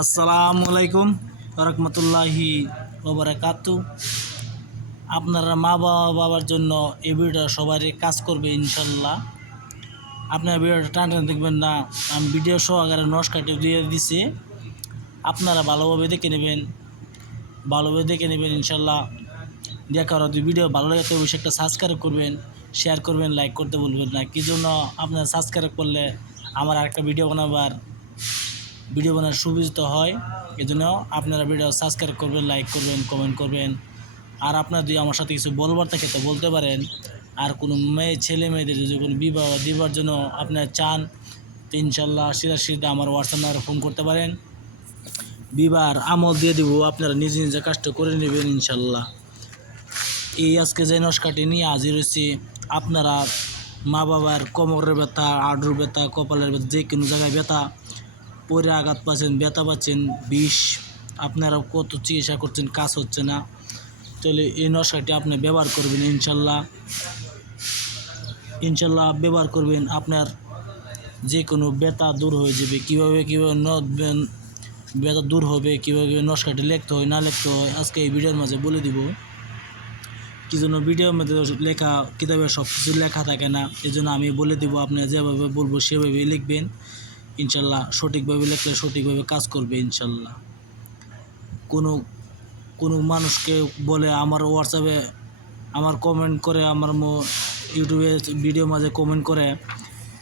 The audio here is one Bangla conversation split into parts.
আসসালামু আলাইকুম রহমতুল্লাহি ওবরাকাতু। আপনারা মা বাবা বাবার জন্য এই ভিডিওটা সবারই কাজ করবে ইনশাল্লাহ। আপনারা ভিডিওটা টান টান দেখবেন না, আমি ভিডিও সহকারে নস্কাটি দিয়ে দিছি। আপনারা ভালোভাবে দেখে নেবেন, ভালোভাবে দেখে নেবেন ইনশাল্লাহ। দেখার ভিডিও ভালো লাগে তো অবশ্যই একটা সাবস্ক্রাইব করবেন শেয়ার করবেন লাইক করতে বলবেন না। কি জন্য আপনারা সাবস্ক্রাইব করলে আমার আরেকটা ভিডিও বানাবার ভিডিও বানার সুবিধা হয় এই জন্য আপনারা ভিডিও সাবস্ক্রাইব করবেন লাইক করবেন কমেন্ট করবেন। আর আপনার যদি আমার সাথে কিছু বলবার থাকে তো বলতে পারেন, আর কোনো মেয়ে, ছেলে মেয়েদের যদি কোনো বিবাহ দিবার জন্য আপনার চান, তো ইনশাল্লাহ সিধা আমার হোয়াটসঅ্যাপ নাম্বারে ফোন করতে পারেন। বিবার আমল দিয়ে দিব, আপনারা নিজে নিজে কাজটা করে নেবেন ইনশাল্লাহ। এই আজকে যে নস্কাটি নিয়ে হাজির হয়েছি, আপনারা মা বাবার কোমরের ব্যথা আডুর ব্যথা, কপালের ব্যথা, যে কোনো জায়গায় ব্যথা পরে আঘাত পাচ্ছেন, ব্যথা পাচ্ছেন, বিষ, আপনারা কত চিকিৎসা করছেন, কাজ হচ্ছে না। তাহলে এই নশাটি আপনি ব্যবহার করবেন ইনশাল্লাহ। ইনশাল্লাহ ব্যবহার করবেন আপনার যে কোনো ব্যথা দূর হয়ে যাবে। কীভাবে কীভাবে ব্যথা দূর হবে, কীভাবে নশকাটি লিখতে হয়, না লিখতে হয়, আজকে এই ভিডিওর মাঝে বলে দিব। কি জন্য ভিডিওর মধ্যে লেখা, কিতাবে সব কিছু লেখা থাকে না এই জন্য আমি বলে দিব, আপনি যেভাবে বলব সেভাবেই লিখবেন। ইনশাল্লাহ সঠিকভাবে লিখলে সঠিকভাবে কাজ করবে ইনশাল্লাহ। কোনো কোনো মানুষকে বলে আমার হোয়াটসঅ্যাপে আমার কমেন্ট করে, আমার মো- ইউটিউবে ভিডিও মাঝে কমেন্ট করে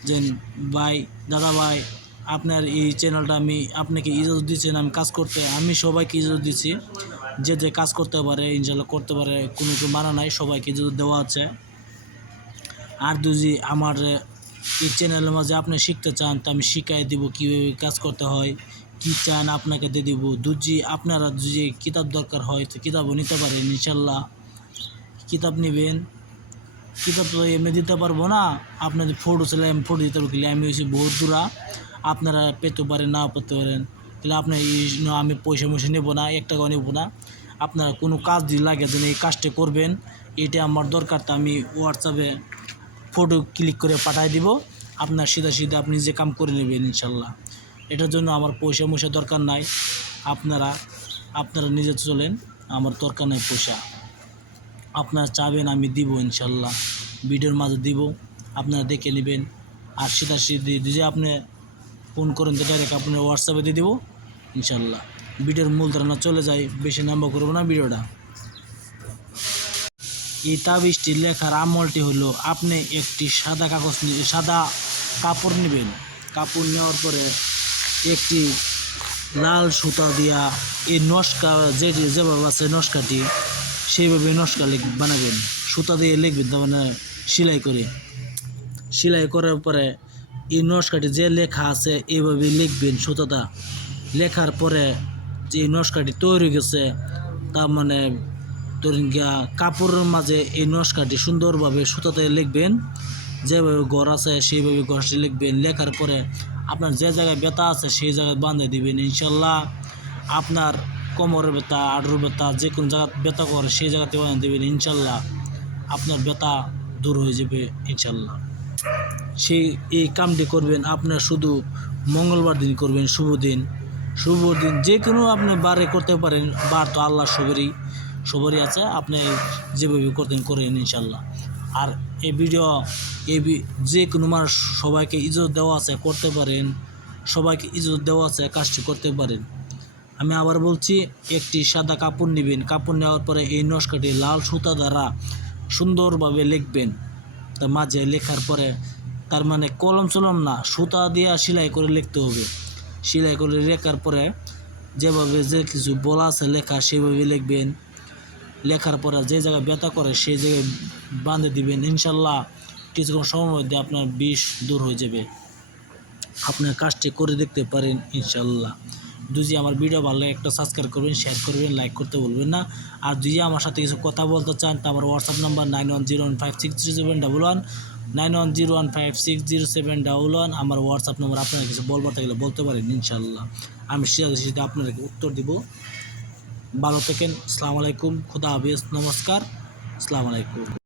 যে, ভাই দাদা ভাই আপনার এই চ্যানেলটা আমি, আপনাকে ইজাজত দিচ্ছেন আমি কাজ করতে, আমি সবাইকে ইজাজত দিচ্ছি। যে যে কাজ করতে পারে, ইনশাল্লাহ করতে পারে, কোনো কিছু মানা নাই, সবাইকে ইজাজত দেওয়া আছে। আর দুজি আমার এই চ্যানেলের মাঝে আপনি শিখতে চান, তো আমি শিখাই দিব কীভাবে কাজ করতে হয়, কী চান আপনাকে দিয়ে দিব। দুজি, আপনারা যদি কিতাব দরকার হয়, তো কিতাবও নিতে পারেন, ইনশাল্লাহ। কিতাব নেবেন। কিতাব তো এমনি দিতে পারব না আপনাদের ফটো চাইলে আমি ফটো দিতে পারব। আমি হয়েছি বহুত দূরা, আপনারা পেতে পারেন না পেতে পারেন। তাহলে আপনার আমি পয়সা ময়সা নেব না, এক টাকাও নেব না। আপনারা কোনো কাজ যদি লাগে যেন এই কাজটা করবেন এটা আমার দরকার, তো আমি হোয়াটসঅ্যাপে ফটো ক্লিক করে পাঠাই দিব। আপনার সিধা সিধা আপনি যে কাম করে নেবেন ইনশাল্লাহ। এটার জন্য আমার পয়সা ময়সা দরকার নাই। আপনারা আপনারা নিজে চলেন, আমার দরকার নাই পয়সা। আপনারা চাবেন আমি দিব ইনশাল্লাহ। ভিডিওর মাঝে দিব, আপনারা দেখে নেবেন। আর সিধা সিধি যে আপনি ফোন করেন তো ডাইরেক্ট আপনার হোয়াটসঅ্যাপে দিয়ে দেবো ইনশাল্লাহ। ভিডিওর মূল ধারণা চলে যায়, বেশি নাম্বার করব না ভিডিওটা। এই তাবিজটি লেখার আমলটি হলো, আপনি একটি সাদা কাগজ সাদা কাপড় নেবেন। কাপড় নেওয়ার পরে একটি লাল সুতা দিয়া এই নস্কা, যে যেভাবে আছে নস্কাটি, সেইভাবে নস্কা লিখ, বানাবেন। সুতা দিয়ে লিখবেন, তার মানে সেলাই করে। সেলাই করার পরে এই নস্কাটি যে লেখা আছে, এইভাবে লিখবেন সুতাটা। লেখার পরে যে নস্কাটি তৈরি গেছে তার মানে ধরেন গিয়া কাপড়ের মাঝে এই নস্কাটি সুন্দরভাবে সুতাতে লিখবেন। যেভাবে ঘর আছে, সেইভাবে ঘরটি লিখবেন। লেখার পরে আপনার যে জায়গায় ব্যথা আছে, সেই জায়গায় বাঁধে দিবেন। ইনশাল্লাহ আপনার কোমরের ব্যথা আডুর ব্যথা, যে কোনো জায়গা ব্যথা করে, সেই জায়গাতে বাঁধে দেবেন। ইনশাল্লাহ আপনার ব্যথা দূর হয়ে যাবে। ইনশাল্লাহ সেই এই কামটি করবেন। আপনার শুধু মঙ্গলবার দিন করবেন। শুভ দিন। শুভ দিন। যে কোনো আপনি বারে করতে পারেন। বার তো আল্লাহ সবেরই। সবারই আছে, আপনি যেভাবে করতেন, করেন ইনশাল্লাহ। আর এই ভিডিও এই যে কোনো মানুষ সবাইকে ইজত দেওয়া আছে, করতে পারেন। সবাইকে ইজত দেওয়া আছে, কাজটি করতে পারেন। আমি আবার বলছি, একটি সাদা কাপড় নেবেন। কাপড় নেওয়ার পরে এই নস্কাটি লাল সুতা দ্বারা সুন্দরভাবে লিখবেন। তার মাঝে লেখার পরে, তার মানে কলম চলম না, সুতা দিয়ে সেলাই করে লিখতে হবে। সেলাই করে লেখার পরে, যেভাবে যে কিছু বলা আছে, লেখা সেভাবে লিখবেন। লেখার পরে যে জায়গায় ব্যথা করে, সেই জায়গায় বাঁধে দিবেন। ইনশাল্লাহ কিছুক্ষণ সময় মধ্যে আপনার বিষ দূর হয়ে যাবে। আপনার কাজটি করে দেখতে পারেন, ইনশাল্লাহ। যদি আমার ভিডিও ভালো লাগে একটা সাবস্ক্রাইব করবেন শেয়ার করবেন লাইক করতে বলবেন না। আর যদি আমার সাথে কিছু কথা বলতে চান, তো আমার WhatsApp number nine one zero one five six zero seven double one nine one zero one five six zero seven double one আমার হোয়াটসঅ্যাপ নাম্বার আপনারা কিছু বলবার থাকলে বলতে পারেন, ইনশাল্লাহ। আমি সেটা আপনাদেরকে উত্তর দিব। ভালো থাকেন। আসসালামু আলাইকুম। খুদা হাফিজ। নমস্কার। আসসালামু আলাইকুম।